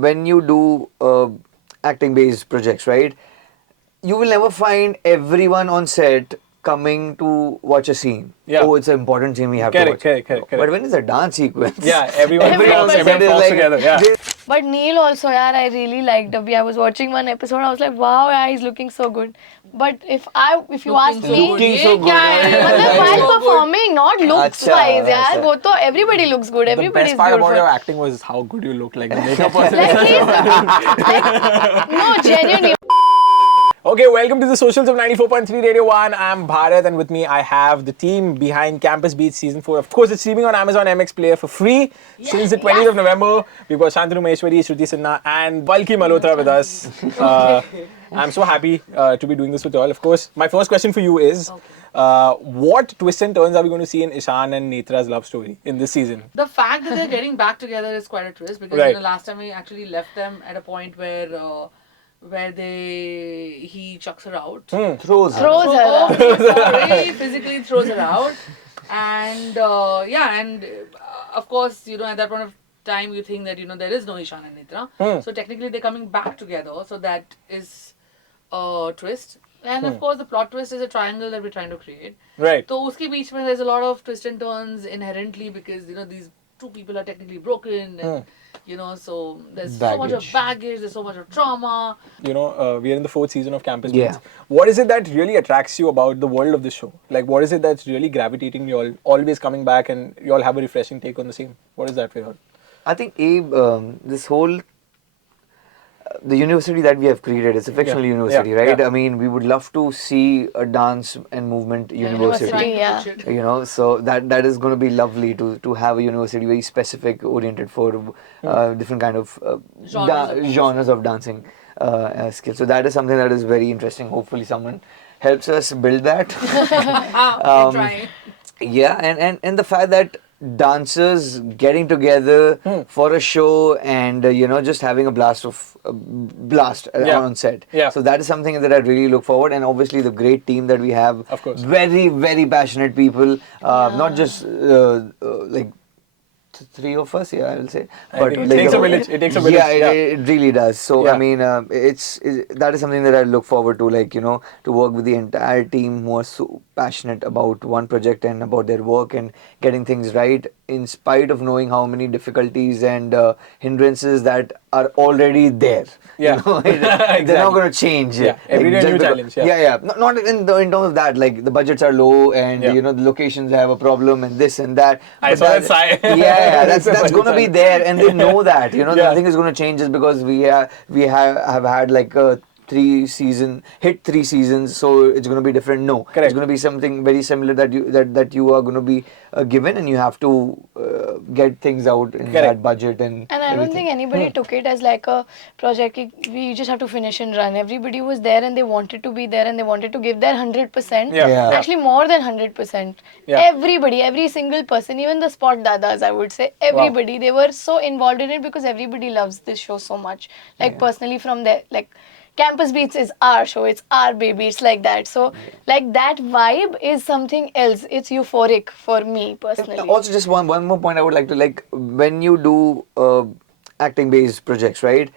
when you do acting-based projects, right? You will never find everyone on set coming to watch a scene. Yeah. Oh, it's an important scene we have to watch. Correct. But when it's a dance sequence, Yeah, everyone on set is falls like, together. Yeah. But Neil also, yaar, I really liked Abhi. I was watching one episode, I was like, wow, yeah, he's looking so good. But if you ask me, looking so good. मतलब while performing, not looks Acha, wise, yaar. acha. वो तो everybody looks good, The everybody's best part beautiful. about your acting was how good you look. Like the makeup was. Like he's no, genuinely. Okay, welcome to the socials of 94.3 Radio 1. I'm Bhaarat, and with me I have the team behind Campus Beach Season 4. Of course, it's streaming on Amazon MX Player for free since the 20th of November. We've got Shantanu Maheshwari, Shruti Sinha, and Palki Malhotra with us. I'm so happy to be doing this with you all. Of course, my first question for you is, what twists and turns are we going to see in Ishan and Netra's love story in this season? The fact that they're getting back together is quite a twist because Right. last time we actually left them at a point where he chucks her out. throws her. Sorry, physically throws her out. And of course, at that point of time you think that there is no Ishan and Nitra. So technically they're coming back together. So that is a twist. And of course the plot twist is a triangle that we're trying to create. Right. So uske beech mein there's a lot of twists and turns inherently because these two people are technically broken and so there's so much of baggage, there's so much of trauma. We are in the 4th season of Campus Yeah. Beats. What is it that really attracts you about the world of this show? Like, what is it that's really gravitating you all, always coming back, and you all have a refreshing take on the same? What is that for you all? I think Abe, this whole the university that we have created, it's a fictional university, right? Yeah. I mean, we would love to see a dance and movement university. Yeah. So that is going to be lovely to have a university very specific, oriented for different kind of genres of dancing skills. So that is something that is very interesting. Hopefully someone helps us build that. We're trying. Yeah, and the fact that dancers getting together for a show and just having a blast on set. Yeah. So that is something that I really look forward, and obviously the great team that we have. Of course. Very, very passionate people. Not just like three of us, I will say. I think it takes a village. It takes a village. Yeah, it really does. So Yeah. I mean, that is something that I look forward to, to work with the entire team who are so passionate about one project and about their work and getting things right, in spite of knowing how many difficulties and hindrances that are already there. Yeah. They're not going to change. Yeah. Every day a new challenge. Yeah. Not in terms of that. Like the budgets are low and Yeah. the locations have a problem and this and that. I But saw that sign. Yeah, that's It's a going to be sign. there, and they know that. Yeah. Nothing is going to change just because we have had like a 3 seasons, so it's going to be different. No, Correct. it's going to be something very similar that you are going to be given, and you have to get things out in that budget and I don't think anybody took it as like a project. We just have to finish and run. Everybody was there and they wanted to be there and they wanted to give their 100%. Yeah. Actually, more than 100%. Yeah. Everybody, every single person, even the spot dadas, I would say, everybody, they were so involved in it because everybody loves this show so much. Like personally, from there, like Campus Beats is our show, it's our baby, it's like that. So, like that vibe is something else. It's euphoric for me personally. Also, just one more point I would like to when you do acting-based projects, right?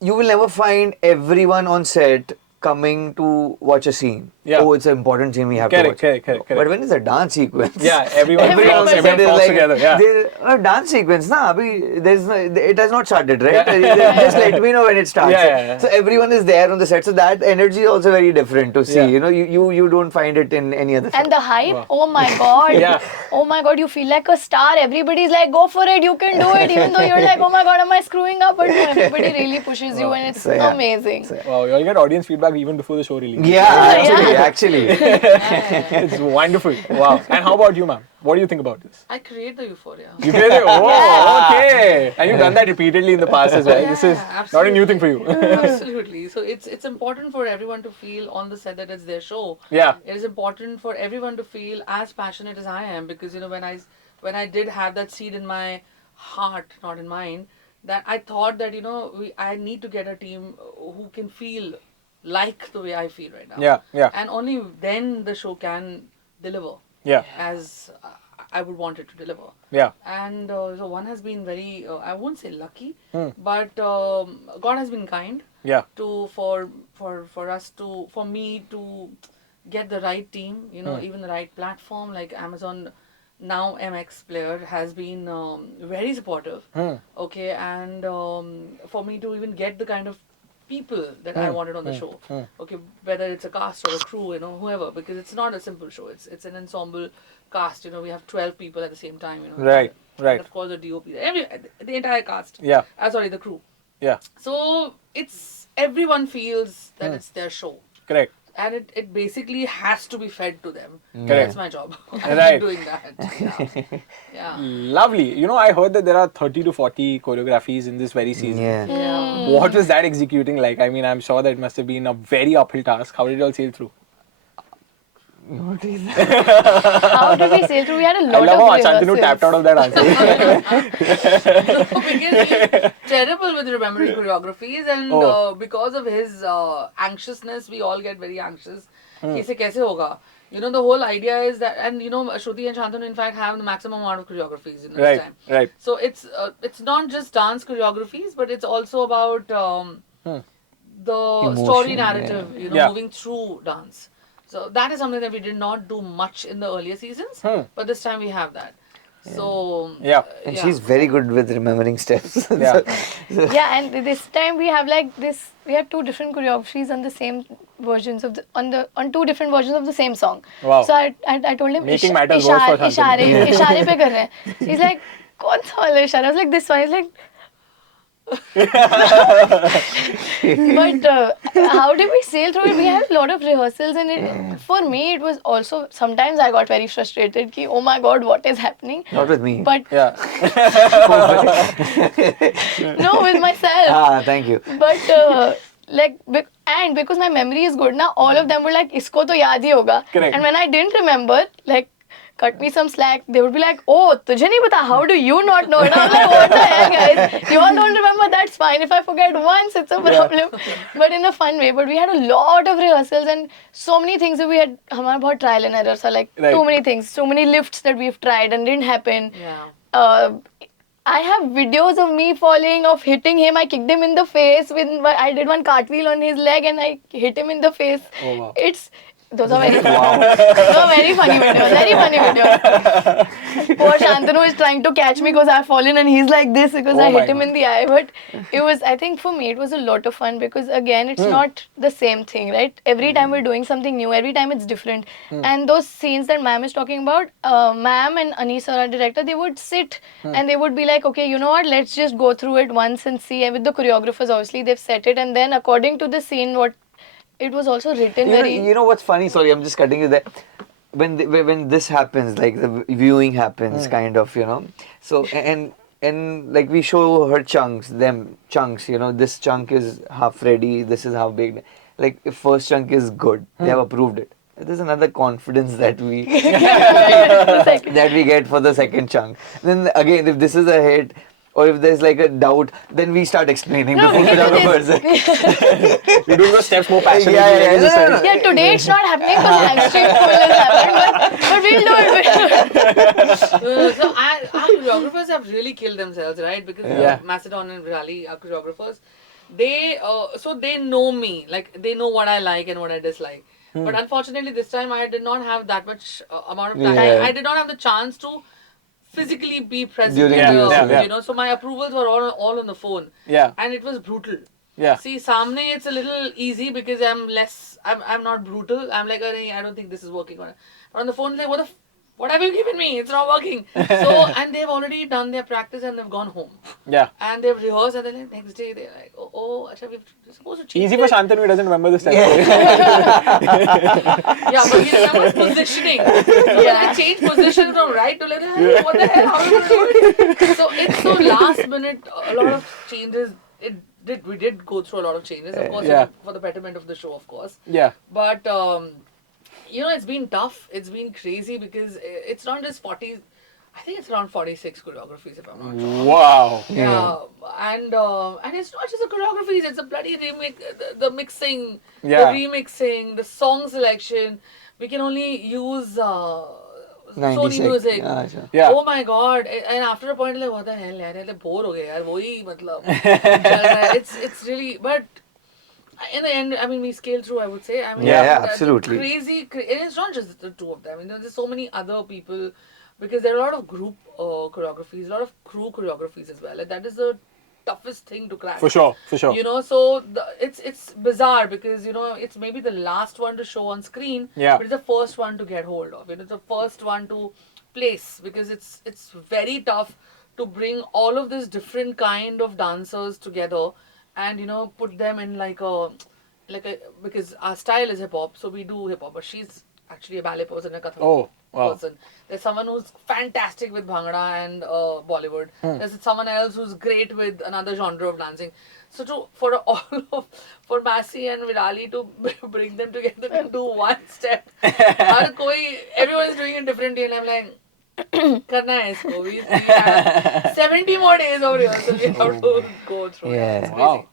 You will never find everyone on set coming to watch a scene. Yeah. Oh, it's an important scene we have to watch. Correct. But when it's a dance sequence, Yeah, everyone falls together. Yeah. There's a dance sequence, it has not started, right? Yeah. Just let me know when it starts. Yeah. So everyone is there on the set, so that energy is also very different to see. Yeah. You don't find it in any other set. And the hype, oh my god. Yeah. Oh my god, you feel like a star. Everybody's like, go for it, you can do it. Even though you're like, oh my god, am I screwing up? But no, everybody really pushes you and it's So, yeah. amazing. Wow, you all get audience feedback even before the show release. Yeah, actually. It's wonderful. Wow. And how about you, ma'am? What do you think about this? I create the euphoria. You did it? Oh, okay. And you've done that repeatedly in the past as well. This is not a new thing for you. Absolutely. So it's important for everyone to feel on the set that it's their show. Yeah. It is important for everyone to feel as passionate as I am because when I did have that seed in my heart, not in mind, that I thought that I need to get a team who can feel like the way I feel right now. Yeah. And only then the show can deliver. Yeah. As I would want it to deliver. Yeah. And so one has been very, I won't say lucky, but God has been kind. Yeah. For me to get the right team, even the right platform, like Amazon now MX player has been very supportive. Okay, and for me to even get the kind of people that I wanted on the show. Okay, whether it's a cast or a crew, whoever, because it's not a simple show. It's an ensemble cast. We have 12 people at the same time. Right. And of course the DOP, the entire cast. Yeah. Sorry, the crew. Yeah. So everyone feels that it's their show. Correct. And it basically has to be fed to them. Correct. That's my job. I've Right. been doing that. Yeah. Lovely. I heard that there are 30 to 40 choreographies in this very season. Yeah. What was that executing like? I mean, I'm sure that must have been a very uphill task. How did you all sail through? What is that? How did we sail through? We had a I lot love of how rehearsals. Shantanu tapped out of that answer. No, because he's terrible with remembering choreographies, and because of his anxiousness, we all get very anxious. Kaise hoga? The whole idea is that, and Shruti and Shantanu in fact have the maximum amount of choreographies in this time. Right. So it's not just dance choreographies, but it's also about the story narrative, moving through dance. So that is something that we did not do much in the earlier seasons, but this time we have that. So Yeah. And she's very good with remembering steps. Yeah. Yeah, and this time we have we have two different choreographies on the same versions of on two different versions of the same song. Wow. So I told him Making matters worse for Shantanu. इशारे पे कर रहे हैं. He's like, कौन सा वाला इशारा? I was like, this one. He's like, but how did we sail through it? We had a lot of rehearsals, and for me it was also, sometimes I got very frustrated ki, oh my god, what is happening? Not with me. But Yeah. no, with myself. Thank you. But and because my memory is good now, all of them were like, isko to yaad hi hoga. Correct. And when I didn't remember, like, cut me some slack, they would be like, oh, tujhe nahi pata, how do you not know it? I'm like, what the hell, guys? You all don't remember, that's fine. If I forget once, it's a problem. But in a fun way. But we had a lot of rehearsals and so many things that we had, hamara bahut trial and error. So like, Right. too many things, so many lifts that we've tried and didn't happen. Yeah. I have videos of me falling, of hitting him. I kicked him in the face. I did one cartwheel on his leg and I hit him in the face. Oh, wow. Those are very very funny videos. Very funny videos. Poor Shantanu is trying to catch me because I've fallen and he's like this because I my hit him God. in the eye. But I think for me, it was a lot of fun because again, it's not the same thing, right? Every time we're doing something new, every time it's different. And those scenes that ma'am is talking about, ma'am and Anis, our director, they would sit and they would be like, okay, you know what, let's just go through it once and see. And with the choreographers, obviously, they've set it. And then according to the scene, it was also written You know what's funny? Sorry, I'm just cutting you there. When this happens, like the viewing happens, kind of, So and like we show her chunks, this chunk is half ready, this is half baked. Like if first chunk is good, they have approved it. There's another confidence that we get for the second chunk. Then again, if this is a hit, or if there's like a doubt, then we start explaining before choreographers. You're doing those steps more passionately. No. Yeah, today it's not happening because hamstring pull has happened, but we'll do it. So our choreographers have really killed themselves, right? Because Macedon and Virali, our choreographers, they know me, like they know what I like and what I dislike. But unfortunately, this time I did not have that much amount of time. Yeah. I did not have the chance to physically be present. During So my approvals were all on the phone. Yeah. And it was brutal. Yeah. See, samne it's a little easy because I'm not brutal. I'm like, I don't think this is working. But on the phone, like, what have you given me? It's not working. So, and they've already done their practice and they've gone home. Yeah. And they've rehearsed and then like, next day they're like, we're supposed to change Easy for this. Shantanu, he doesn't remember the steps. Yeah, but he remembers positioning. So when I change position from right to left, hey, what the hell? How are you going to do it? So it's so last minute, a lot of changes. We did go through a lot of changes, of course, for the betterment of the show, of course. Yeah. But, it's been tough. It's been crazy because it's not just 40, I think it's around 46 choreographies, if I'm not wrong. Wow. Yeah, and it's not just the choreographies, it's the bloody remake, the mixing, the Yeah. remixing, the song selection. We can only use Sony Music. Sure. Yeah. Oh my god! And after a point, like, what the hell, yaar? Like, bore ho gaye, yaar. Wohi, matlab, chal raha hai. It's really, but in the end, I mean, we scale through. I would say. I mean, Yeah, that's absolutely. crazy, and it's not just the two of them. You know, there's so many other people, because there are a lot of group choreographies, a lot of crew choreographies as well. Like, that is the toughest thing to crack. For sure, for sure. You know, so it's bizarre because, you know, it's maybe the last one to show on screen, Yeah. but it's the first one to get hold of. You know, it's the first one to place, because it's very tough to bring all of this different kind of dancers together and, you know, put them in like a because our style is hip hop, so we do hip hop, but she's actually a ballet person, a Kathak Oh, wow. person. There's someone who's fantastic with Bhangra and Bollywood. There's someone else who's great with another genre of dancing. So for Massey and Virali to bring them together to do one step, everyone is doing it differently, and I'm like, करना है इसको. We have 70 more days of rehearsal we have to go through. Yeah. It's crazy. Wow.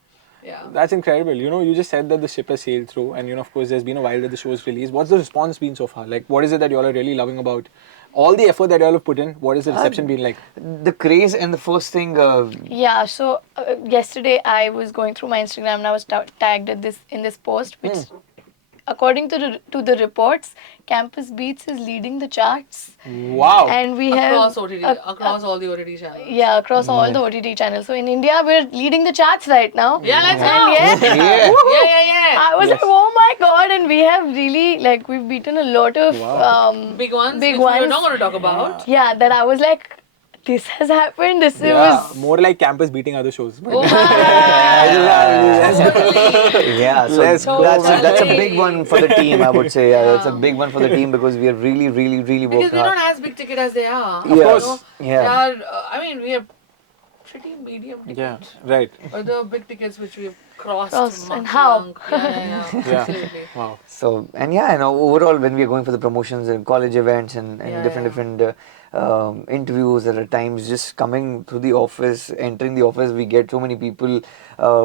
Yeah. That's incredible. You know, you just said that the ship has sailed through, and, you know, of course, there's been a while that the show's released. What's the response been so far? Like, what is it that you all are really loving about all the effort that you all have put in? What has the reception been like? The craze and the first thing. Yeah, so yesterday I was going through my Instagram and I was tagged in this post, which, according to the reports, Campus Beats is leading the charts, Wow. and we Across have OTT, across all the OTT channels. yeah, across all the OTT channels. So in India, we're leading the charts right now. Yeah, let's And go. yeah, Yeah. woohoo. Yeah. I was like, oh my god, and we have really, like, we've beaten a lot of Big ones, big which we are ones. not going to talk about. Yeah, that I was like, this has happened. This Yeah, was more like campus beating other shows. Oh my Totally. Yeah, so Let's go. that's a big one for the team, I would say. Yeah, that's a big one for the team because we are really Because working we're hard. not as big ticket as they are. Of course. You know, Yeah. They are, I mean, we are pretty medium ticket. Yeah, right. But the big tickets which we've crossed. And how? Yeah. Yeah. Absolutely. Wow. So, and yeah, you know, overall, when we are going for the promotions and college events and different interviews, at times just coming to the office, entering the office, we get so many people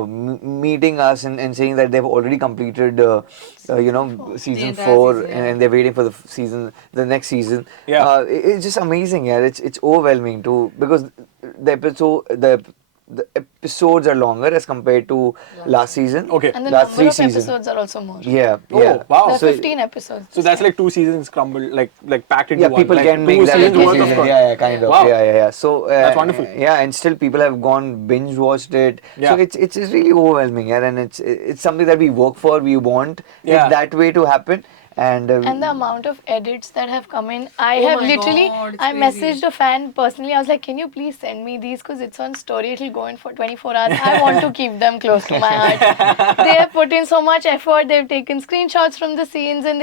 meeting us and saying that they've already completed, season entire 4 season, yeah. and they're waiting for the next season. Yeah. It's just amazing, yeah. It's overwhelming too because the episodes are longer as compared to last season. Okay. and the last number 3 of seasons. episodes are also more. Yeah, Oh, yeah. wow. There are So- 15 episodes. So that's like 2 seasons crumbled, like packed into Yeah, one. people like can 2 make that seasons into worth of season. content. Yeah, kind of. Wow. Yeah. So That's wonderful. Yeah, and still people have gone binge watched it. Yeah. So it's really overwhelming, yeah, and it's something that we work for. We want Yeah. it that way to happen, and And the amount of edits that have come in, I Oh have my literally, God, it's I crazy. messaged a fan personally. I was like, can you please send me these? Because it's on story, it'll go in for 24 hours. I want to keep them close to my heart. They have put in so much effort. They've taken screenshots from the scenes and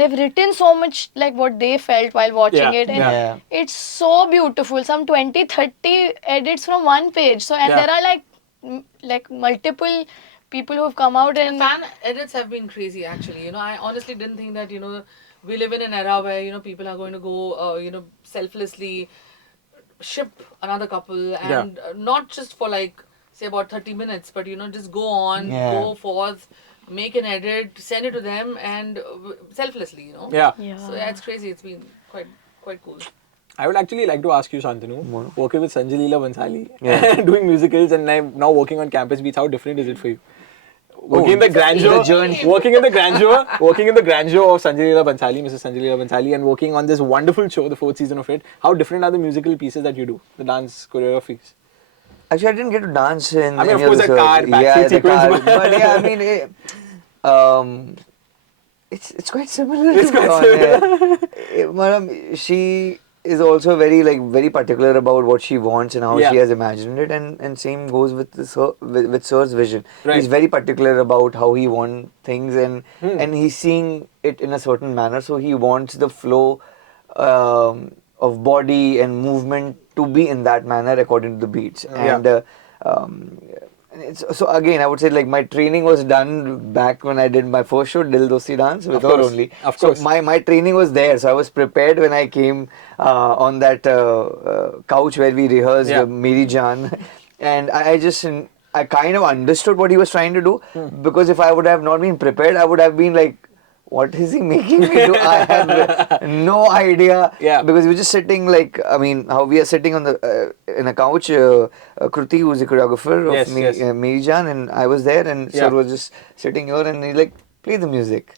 they've written so much like what they felt while watching Yeah, it. And yeah. it's so beautiful. Some 20-30 edits from one page. So, and Yeah. there are like multiple people who have come out and Fan edits have been crazy, actually. You know, I honestly didn't think that, you know, we live in an era where, you know, people are going to go, selflessly ship another couple and not just for like, say, about 30 minutes, but, you know, just go on, Yeah. go forth, make an edit, send it to them and selflessly, you know. Yeah. So, yeah, it's crazy. It's been quite cool. I would actually like to ask you, Shantanu, working with Sanjay Leela Bhansali, Yeah. doing musicals and now working on Campus Beats, how different is it for you? Working in the grandeur, the journey. working in the grandeur of Sanjay Leela Bhansali, Mrs. Sanjay Leela Bhansali, and working on this wonderful show, the 4th season of it. How different are the musical pieces that you do, the dance choreographies? Actually, I didn't get to dance in. I mean, of any course, the the car, shows. backstage the car, sequence, but yeah, I mean, it's quite similar. It's to quite similar. Madam, she is also very particular about what she wants and how Yeah. she has imagined it, and same goes with with Sir's vision. Right. He's very particular about how he wants things, and he's seeing it in a certain manner. So he wants the flow of body and movement to be in that manner according to the beats. And so again, I would say like my training was done back when I did my first show, Dil Dosti Dance, with her course, only. of So course. my training was there, so I was prepared when I came on that couch where we rehearsed Meri Jaan, and I kind of understood what he was trying to do, because if I would have not been prepared, I would have been like what is he making me do? I have no idea. Yeah. Because we were just sitting like, I mean, how we are sitting on the in a couch. Kruti, who's the choreographer of Yes, yes. Meejan, and I was there, and Yeah. Sir was just sitting here, and he's like, play the music.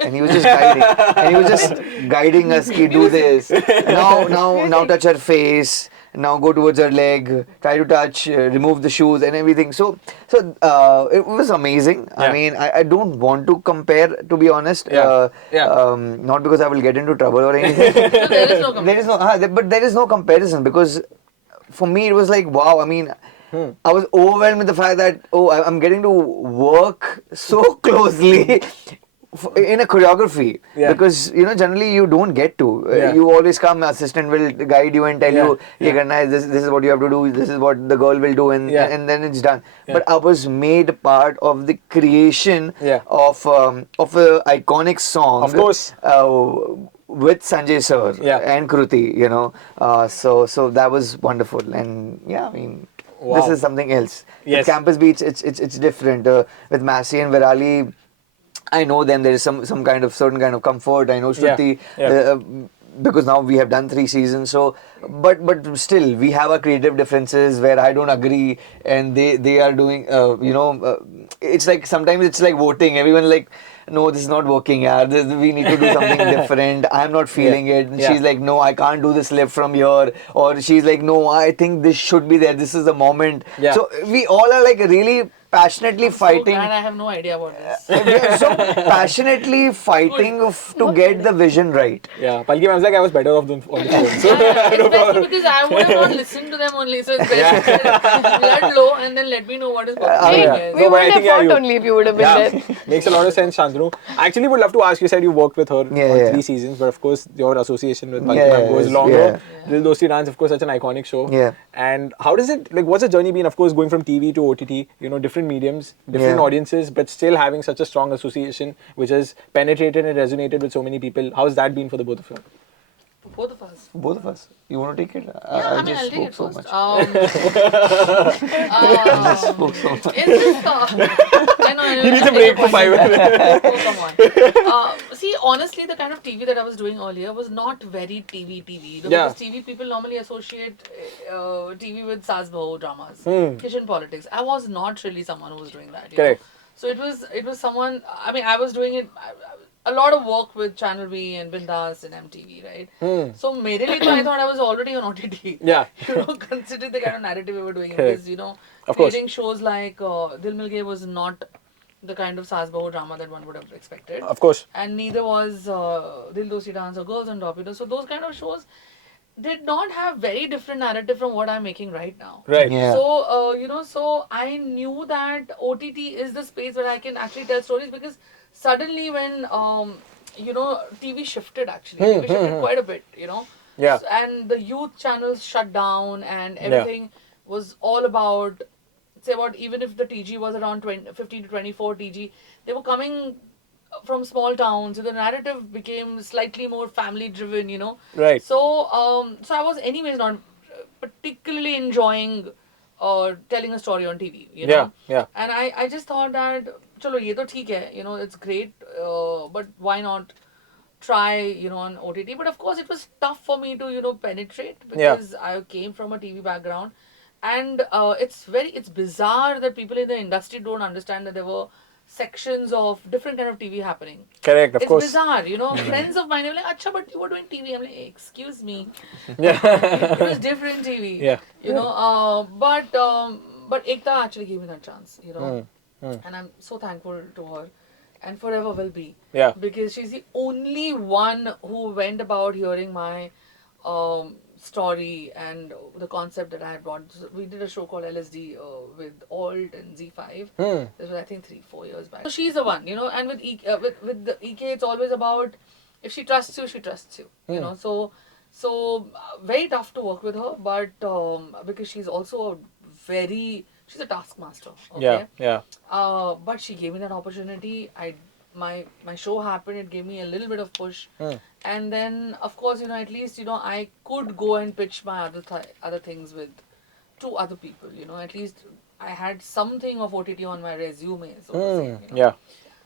And he was just guiding, and he was just guiding us. Ki, do this. Now, touch her face. Now go towards her leg. Try to touch. Remove the shoes and everything. So, it was amazing. Yeah. I mean, I don't want to compare, to be honest. Yeah. Yeah. Not because I will get into trouble or anything. So there is no There is no, but there is no comparison, because for me it was like, wow. I mean, I was overwhelmed with the fact that I'm getting to work so closely in a choreography, Yeah. because generally you don't get to. Yeah. You always come, assistant will guide you and tell you, Yeah. "Karna, this is what you have to do. This is what the girl will do," and Yeah. and then it's done. Yeah. But I was made part of the creation Yeah. of a iconic song. Of course. With Sanjay sir Yeah. and Kruti, so that was wonderful, and yeah, I mean, Wow. this is something else. Yes. With Campus Beats, it's different. With Massey and Virali, I know them. There is some kind of certain kind of comfort. I know Shruti. Yeah. Because now we have done 3 seasons, so but still we have our creative differences where I don't agree and they are doing it's like sometimes it's like voting. Everyone like, no, this is not working, yeah, we need to do something different. I'm not feeling it. And Yeah. she's like, no, I can't do this lift from here, or she's like, no, I think this should be there, this is the moment. Yeah. So we all are like really passionately fighting. And I have no idea about this. We are so passionately fighting to get the vision right. Yeah, Palki ma'am's like, I was better off on the phone. So, It's best because I would have not listened to them only, so it's best let low and then let me know what is happening. yeah. We No, but I wouldn't have think, yeah, fought you- only if you would have been yeah, there. makes a lot of sense, Shantanu. I actually would love to ask, you said you worked with her Yeah, on yeah. 3 seasons, but of course your association with Palki Yeah, ma'am goes yeah. longer. Dil Dosti Dance, of course, such an iconic show. Yeah. And how does it, like, what's the journey been, of course, going from TV to OTT, different mediums, different Yeah. audiences, but still having such a strong association which has penetrated and resonated with so many people. How's that been for the both of you? For both of us. Both of us. You want to take it? Yeah, I mean, I'll take it so first. much. Spoke so much. It's just, I know. He needs a break for 5 minutes. Oh, come on. See, honestly, the kind of TV that I was doing earlier was not very TV. Yeah. Because TV people normally associate TV with Saas Bahu dramas, kitchen politics. I was not really someone who was doing that. Correct. Know? So it was someone. I mean, I was doing it. A lot of work with Channel V and Bindas and MTV, right? So, mere liye I thought I was already on OTT. Yeah. Considering the kind of narrative we were doing, Correct. because Of course. creating shows like Dil Mil Gaye was not the kind of Saas Bahu drama that one would have expected. Of course. And neither was Dil Dosti Dance or Girls on Torpedo. So those kind of shows did not have very different narrative from what I'm making right now. Right. Yeah. So, so I knew that OTT is the space where I can actually tell stories, because suddenly when, TV shifted actually. TV shifted quite a bit, Yeah. And the youth channels shut down and everything was all about, say about, even if the TG was around 15 to 24 TG, they were coming from small towns, so the narrative became slightly more family driven, Right. So so I was anyways not particularly enjoying telling a story on TV, Yeah. And I just thought that chalo ye to theek hai, it's great, but why not try on OTT. But of course it was tough for me to penetrate, because I came from a TV background, and it's bizarre that people in the industry don't understand that there were sections of different kind of TV happening. Correct, of It's course. bizarre, friends of mine were like, acha, but you were doing TV. I'm like, excuse me. Yeah. It was different TV. Yeah. But Ekta actually gave me that chance, and I'm so thankful to her, and forever will be. Yeah. Because she's the only one who went about hearing my story and the concept that I had brought. So we did a show called LSD with Alt and Z5. This was, I think, 3-4 years back. So she's the one, and with with the EK, it's always about, if she trusts you, she trusts you. So very tough to work with her, but because she's also she's a taskmaster. Okay? Yeah. But she gave me that opportunity. My show happened. It gave me a little bit of push, and then of course at least I could go and pitch my other things to other people. At least I had something of OTT on my resume. So to say, Yeah.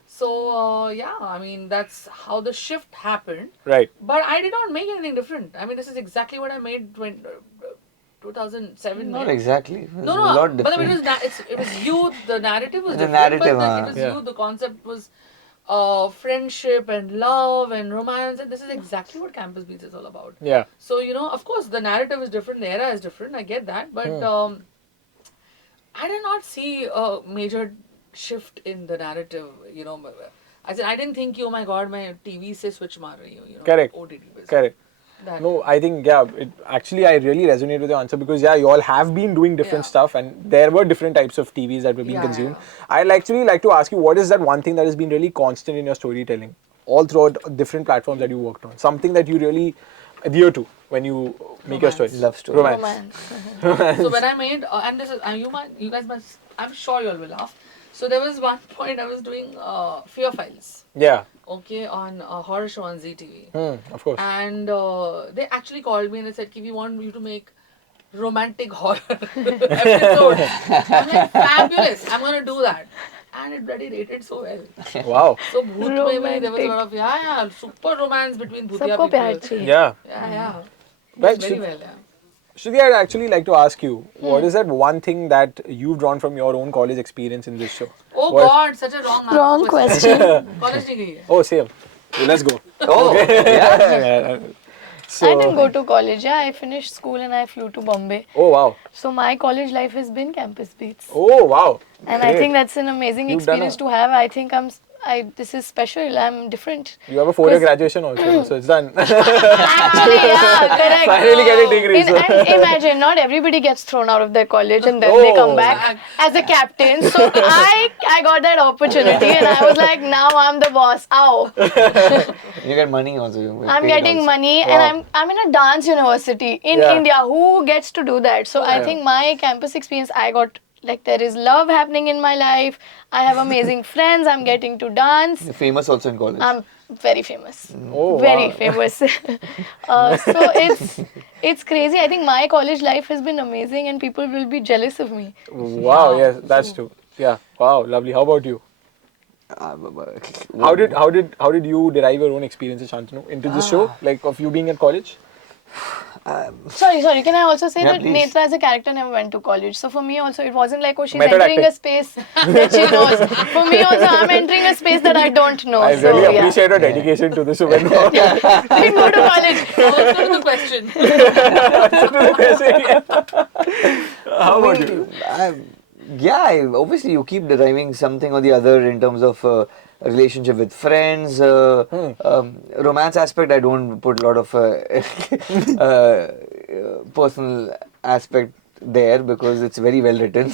So yeah, I mean that's how the shift happened. Right. But I did not make anything different. I mean, this is exactly what I made when 2007. Not mein. exactly. It was No, a no, lot but it different. was it was youth. The narrative was The different, narrative, but it was Yeah. youth. The concept was friendship and love and romance, and this is exactly what Campus Beats is all about. Yeah. So of course, the narrative is different, the era is different. I get that, but I did not see a major shift in the narrative. I said I didn't think, oh my God, my TV se switch maar rahi hu, Correct. OTT based. Correct. That. No, I think, yeah, I really resonate with your answer because, yeah, you all have been doing different Yeah. stuff and there were different types of TVs that were being Yeah, consumed. yeah. I'd actually like to ask you, what is that one thing that has been really constant in your storytelling all throughout different platforms that you worked on? Something that you really adhere to when you make your Romance. stories? Love story. Romance. So when I made, and this is, you guys must, I'm sure you all will laugh. So there was one point I was doing Fear Files, Yeah. okay, on a horror show on ZTV. Of course. And they actually called me and they said, we want you to make romantic horror episode. I'm like, fabulous, I'm going to do that. And it bloody rated so well. Wow. So Bhoot Mein bhi, there was a Romantic. lot of, yeah, super romance between Bhutiya सबको प्यार people. चाहिए. Yeah. Yeah. Right, Very so- well, yeah. Shruti, I'd actually like to ask you, what is that one thing that you've drawn from your own college experience in this show? Oh What- God, such a Wrong question. College नहीं गई है. Oh, same. So let's go. Oh, yeah. So, I didn't go to college. Yeah, I finished school and I flew to Bombay. Oh, wow. So my college life has been Campus Beats. Oh, wow. And I Great. think that's an amazing You've done experience a- to have. I think this is special. I'm different. You have a 4-year Because- graduation also, so it's done. Actually, yeah, correct. Finally getting degrees. And imagine, not everybody gets thrown out of their college and then they Oh. come back as a captain. So I got that opportunity and I was like, now I'm the boss. Ow. You get money also. You get I'm paid getting also. money Wow. and I'm in a dance university in Yeah. India. Who gets to do that? So I Yeah. think my campus experience, I got like there is love happening in my life. I have amazing friends. I'm getting to dance. You're famous also in college. I'm very famous. Oh, Very wow. famous. So it's crazy. I think my college life has been amazing and people will be jealous of me. Wow, yes, that's true. Yeah, wow, lovely. How about you? How did you derive your own experiences, Shantanu, into this show? Like of you being at college? Sorry. Can I also say Yeah, that please. Netra as a character never went to college. So for me also, it wasn't like, oh, she's Method entering acting. a space that she knows. For me also, I'm entering a space that I don't know. I so, really yeah. appreciate your dedication to this show. When Didn't go to college. Answer to the question. How about you? Obviously you keep deriving something or the other in terms of a relationship with friends, romance aspect. I don't put a lot of personal aspect there because it's very well written.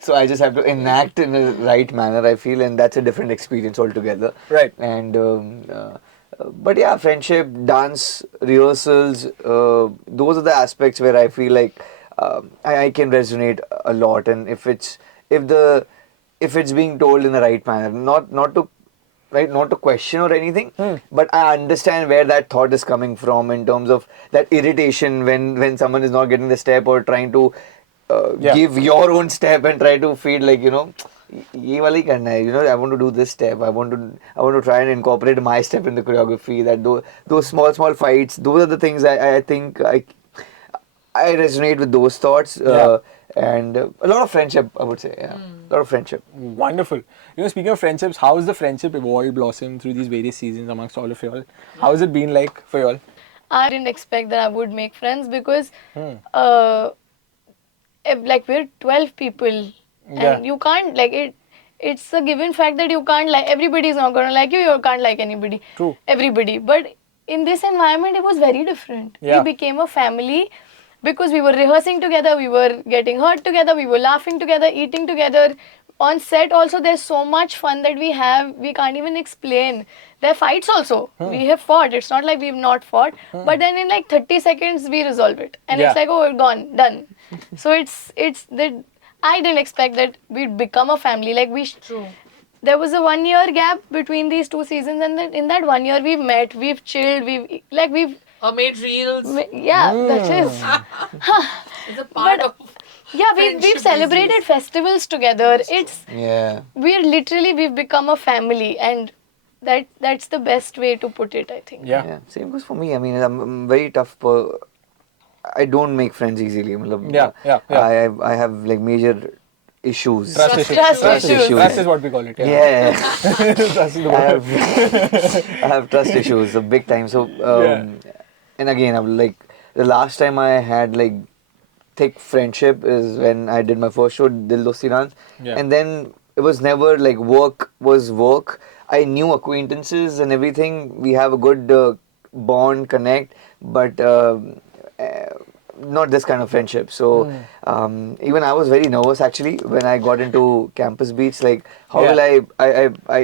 So I just have to enact in a right manner, I feel, and that's a different experience altogether. Right. And but yeah, friendship, dance, rehearsals, those are the aspects where I feel like I can resonate a lot, and if it's being told in the right manner, not to question or anything, but I understand where that thought is coming from in terms of that irritation when someone is not getting the step or trying to Yeah. give your own step and try to feel like ये वाला ही करना है, I want to do this step, I want to try and incorporate my step in the choreography. That those small fights, those are the things I think I resonate with those thoughts. Yeah. And a lot of friendship, I would say. Yeah, a lot of friendship. Wonderful. Speaking of friendships, how has the friendship evolved, blossomed through these various seasons amongst all of you all? How has it been like for you all? I didn't expect that I would make friends because like we're 12 people Yeah. and you can't like it. It's a given fact that you can't like everybody's not gonna like you. You can't like anybody. True. Everybody. But in this environment, it was very different. Yeah. We became a family because we were rehearsing together. We were getting hurt together. We were laughing together, eating together. On set also, there's so much fun that we have. We can't even explain. There are fights also. We have fought. It's not like we've not fought. But then in like 30 seconds, we resolve it. And Yeah. it's like, oh, we're gone, done. So it's that I didn't expect that we'd become a family. Like True. there was a 1 year gap between these two seasons, and then in that 1 year we've met, we've chilled, we've Made reels. yeah, that is. It's a part of Yeah, friendship we've these celebrated days. festivals together. It's Yeah. we've become a family, and that's the best way to put it, I think. Yeah. Yeah, same goes for me. I mean, I'm very tough. I don't make friends easily. matlab, Yeah. I have like major issues. Trust issues. Trust issues. Trust is what we call it. Yeah, Trust is the I word. have I have trust issues, so big time. So, and again, I'm like the last time I had like thick friendship is when I did my first show, Dil Dosti Dance, Yeah. and then it was never like work was work. I knew acquaintances and everything. We have a good bond, connect, but uh, not this kind of friendship. So even I was very nervous actually when I got into Campus Beats. Like, how will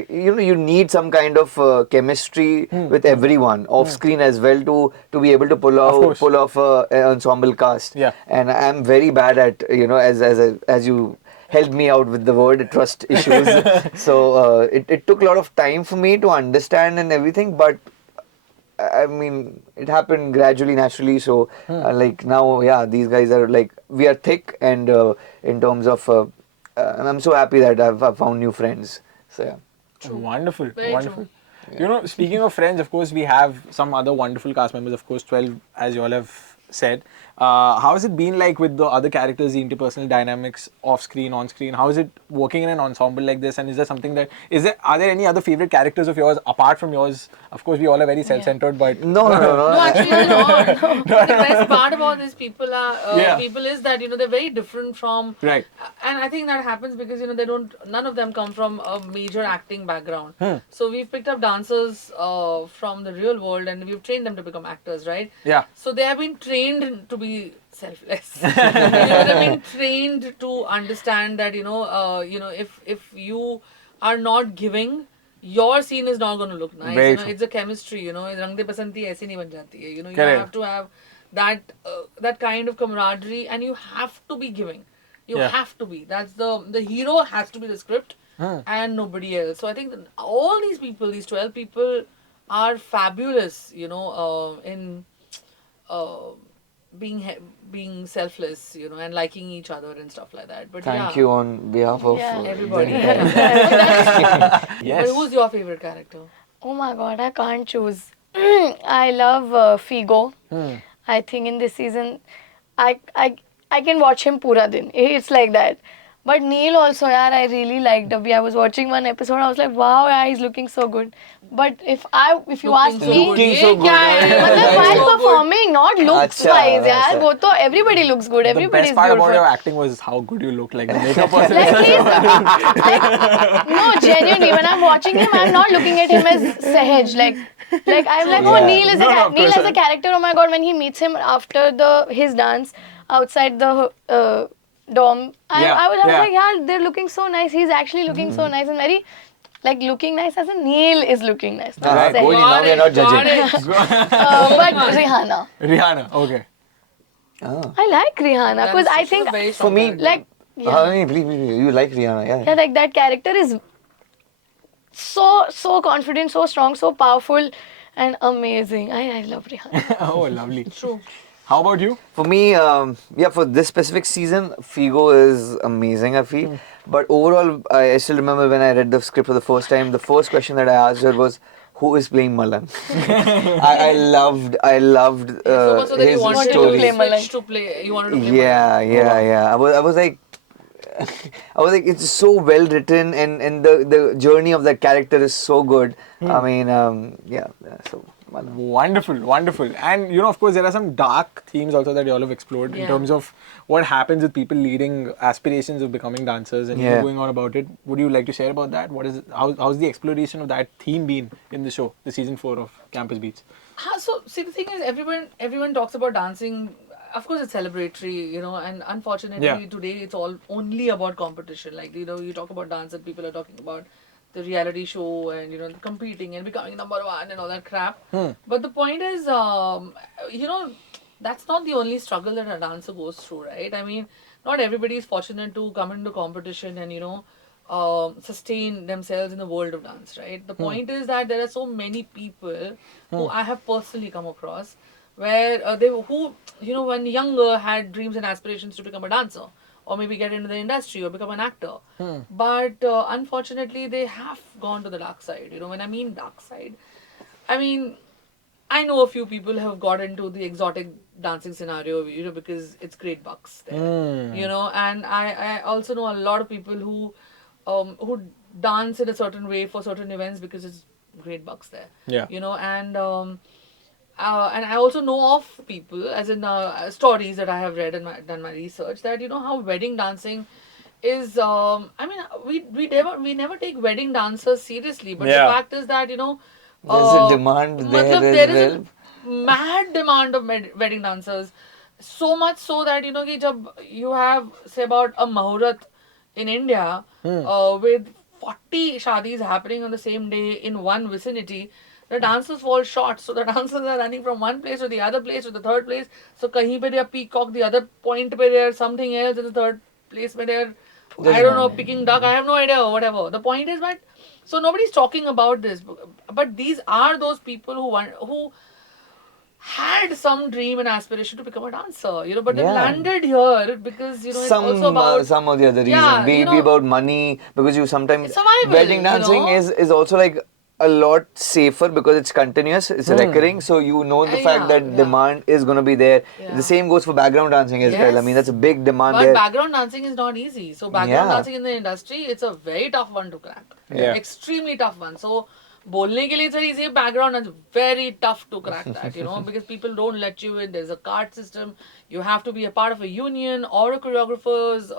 you know, you need some kind of chemistry with everyone off screen as well to be able to course. pull off an ensemble cast. Yeah. And I'm very bad at, you know, as you helped me out with the word trust issues. So it took a lot of time for me to understand and everything, but I mean, it happened gradually, naturally. So, like now, yeah, these guys are like we are thick, and in terms of, and I'm so happy that I've found new friends. So yeah. Wonderful. Very Wonderful. You know, speaking of friends, of course, we have some other wonderful cast members. Of course, 12, as you all have said. How has it been like with the other characters, the interpersonal dynamics off screen, on screen? How is it working in an ensemble like this? And is there something that are there any other favorite characters of yours apart from yours? Of course, we all are very self-centered, but No, no, no, No, no. actually, they're not. The best part about these people are Yeah. people is that they're very different from Right. and I think that happens because none of them come from a major acting background. So we've picked up dancers from the real world and we've trained them to become actors, right? Yeah. So they have been trained to be selfless. They've been trained to understand that if you are not giving, your scene is not going to look nice. Very true. It's a chemistry. Rang de basanti aise nahi ban jati hai. You Correct. have to have that kind of camaraderie, and you have to be giving. You Yeah. have to be. That's the hero has to be the script, and nobody else. So I think that all these people, these 12 people, are fabulous. In being selfless, and liking each other and stuff like that. But Thank yeah, you on behalf of Yeah. everybody. Yes. But who's your favorite character? Oh my god, I can't choose. I love Figo. I think in this season, I I I can watch him pura din. It's like that. But Neil also, yaar, I really liked Abhi. I was watching one episode. I was like, wow, yeah, he's looking so good. But if you ask me, Looking so Ye good, kya hai? eh? मतलब So while good. performing, not looks Acha, wise, yaar. acha. वो तो everybody looks good. The Everybody best is part beautiful. about your acting was how good you look. Like the makeup was. Like he's no, genuinely, when I'm watching him, I'm not looking at him as Sahaj. Like I'm like, oh, Yeah. Neil is No, no, of Neil course. as a character. Oh my god, when he meets him after his dance outside the dorm, I was like, yeah, they're looking so nice. He's actually looking so nice and very like looking nice as in Neil is looking nice. Not Right, Sahaj. going now we are not judging. But Rihanna, Rihanna. Okay. Ah. I like Rihanna because I think For me, like believe me, you like Rihanna, yeah. yeah, like that character is so confident, so strong, so powerful, and amazing. I love Rihanna. Oh, lovely. True. How about you? For me, for this specific season, Figo is amazing, I feel. But overall, I still remember when I read the script for the first time, the first question that I asked her was, who is playing Malan? I loved So much so that his you wanted to story. play Malan. switch to play. You wanted to play Yeah. I was like, it's so well written, and the journey of that character is so good. I mean, so Malan. Wonderful. And of course, there are some dark themes also that you all have explored in Yeah. terms of what happens with people leading aspirations of becoming dancers and Yeah. going on about it. Would you like to share about that? How's the exploration of that theme been in the show, the season 4 of Campus Beats? So see, the thing is, everyone talks about dancing. Of course, it's celebratory, and unfortunately Yeah. today it's all only about competition. Like you talk about dance and people are talking about the reality show and competing and becoming number one and all that crap. But the point is, that's not the only struggle that a dancer goes through, right? I mean, not everybody is fortunate to come into competition and sustain themselves in the world of dance, right? The point is that there are so many people who I have personally come across where when younger had dreams and aspirations to become a dancer or maybe get into the industry or become an actor. But unfortunately, they have gone to the dark side. You know, when I mean dark side, I mean, I know a few people have got into the exotic dancing scenario, you know, because it's great bucks there, you know, and I also know a lot of people who dance in a certain way for certain events because it's great bucks there, Yeah. you know, and I also know of people, as in stories that I have read and done my research, that you know how wedding dancing is. I mean, we never take wedding dancers seriously, but Yeah. the fact is that you know, There's a demand there matlab as there is well. a mad demand of wedding dancers, so much so that you know, कि जब you have say about a Mahurat in India with 40 shadis happening on the same day in one vicinity, the dancers fall short. So the dancers are running from one place to the other place to the third place. So kahin pe they are peacock, the other point pe they are something else, and the third place pe they are, I don't know, picking duck. I have no idea or whatever. The point is that so nobody's talking about this, but these are those people who had some dream and aspiration to become a dancer, you know, but they've Yeah. landed here because you know it's also about Some of the other reason, yeah, be you be know, about money, because you sometimes survival, wedding you dancing know. is also like a lot safer because it's continuous, it's recurring, so you know the fact Yeah, that yeah. demand is going to be there. Yeah. The same goes for background dancing as well. I mean, that's a big demand But there. background dancing is not easy. So background Yeah. dancing in the industry, it's a very tough one to crack. Yeah. Extremely tough one. So बोलने के लिए it's very easy. Background is very tough to crack that, you know, because people don't let you in. There's a card system. You have to be a part of a union or a choreographer's,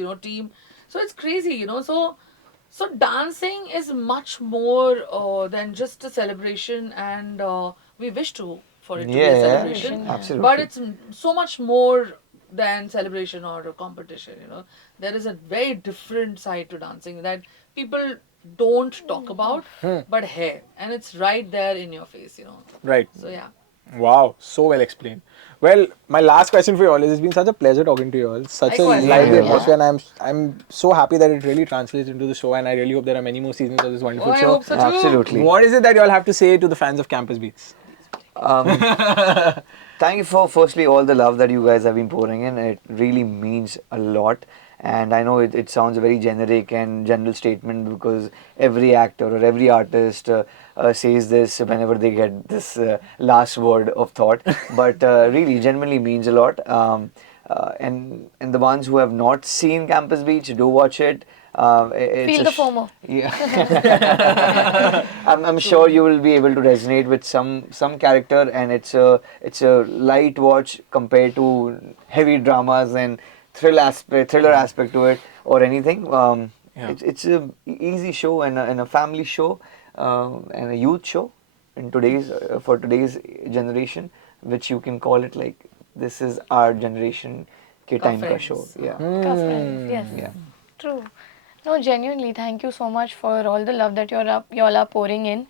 you know, team. So it's crazy, you know. So dancing is much more than just a celebration, and we wish to for it to be a Yeah, celebration. absolutely. But it's so much more than celebration or a competition. You know, there is a very different side to dancing that people don't talk about, but hey, and it's right there in your face. You know. Right. So yeah. Wow, so well explained. Well, my last question for you all is: it's been such a pleasure talking to you all. Such Likewise. a lively Yeah. atmosphere, and I'm so happy that it really translates into the show. And I really hope there are many more seasons of this wonderful Oh, I show. hope so too. Absolutely. What is it that you all have to say to the fans of Campus Beats? Thank you for firstly all the love that you guys have been pouring in. It really means a lot. And I know it sounds a very generic and general statement because every actor or every artist says this whenever they get this last word of thought. But really, genuinely means a lot. And the ones who have not seen Campus Beach, do watch it. It's Feel a the FOMO. Yeah. I'm sure you will be able to resonate with some character, and it's a light watch compared to heavy dramas and thriller aspect to it or anything. Yeah. It's a easy show and a family show and a youth show in today's for today's generation, which you can call it like this is our generation के time का show. friends. Yeah. Ka friends, yes. Yeah. True. No, genuinely, thank you so much for all the love that y'all are pouring in.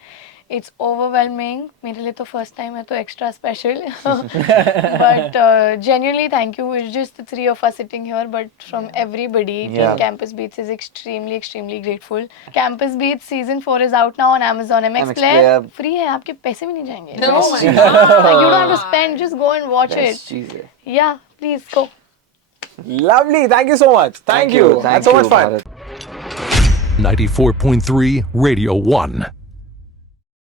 It's overwhelming. मेरे लिए तो first time है तो extra special. But genuinely, thank you. It's just the three of us sitting here, but from everybody, Yeah. Team Campus Beats is extremely, extremely grateful. Campus Beats season 4 is out now on Amazon MX MX Player. Player. Free है, आपके पैसे भी नहीं जाएंगे. No, Just- my cheese. God. like, you don't have to spend. Just go and watch Best it. cheese है. Yeah, please go. Lovely. Thank you so much. Thank you. Thank That's so you, much fun. Bharat. 94.3 Radio 1.